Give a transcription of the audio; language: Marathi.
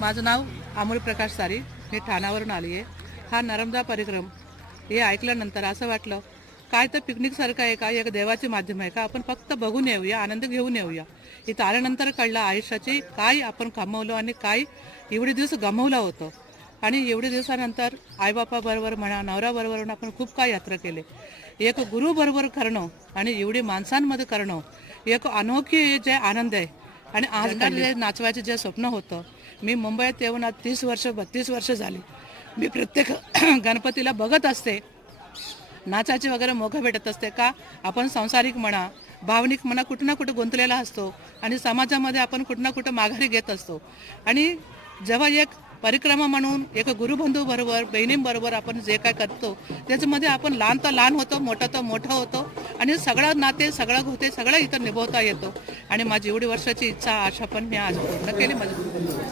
माझं नाव अमोल प्रकाश सारी, मी ठाण्यावरून आली आहे. हा नर्मदा परिक्रम हे ऐकल्यानंतर असं वाटलं काय तर पिकनिकसारखं आहे का, एक देवाचे माध्यम आहे का, आपण फक्त बघून येऊया, आनंद घेऊन येऊया. इथं आल्यानंतर कळलं आयुष्याची काय आपण कमवलं आणि काय एवढे दिवस गमावलं होतं. आणि एवढे दिवसानंतर आईबापाबरोबर म्हणा, नवऱ्याबरोबर म्हणा, आपण खूप काय यात्रा केले. एक गुरुबरोबर करणं आणि एवढी माणसांमध्ये करणं एक अनोखी जे आनंद आहे. आणि आज जे नाचवायचं जे स्वप्न होतं, मी मुंबईत येऊन आज 32 वर्ष झाली. मी प्रत्येक गणपतीला बघत असते, नाचाची वगैरे मोका भेटत असते का. आपण सांसारिक म्हणा, भावनिक म्हणा, कुठं ना कुठं गुंतलेला असतो आणि समाजामध्ये आपण कुठं ना कुठं माघारी घेत असतो. आणि जेव्हा एक परिक्रमा म्हणून एक गुरुबंधू बरोबर, बहिणींबरोबर आपण जे काय करतो त्याच्यामध्ये आपण लहान तर लहान होतो, मोठं तर मोठं होतो आणि सगळं नाते, सगळं होते, सगळं इथं निभवता येतो. आणि माझी एवढी वर्षाची इच्छा, आशा पण मी आज पूर्ण केली माझी.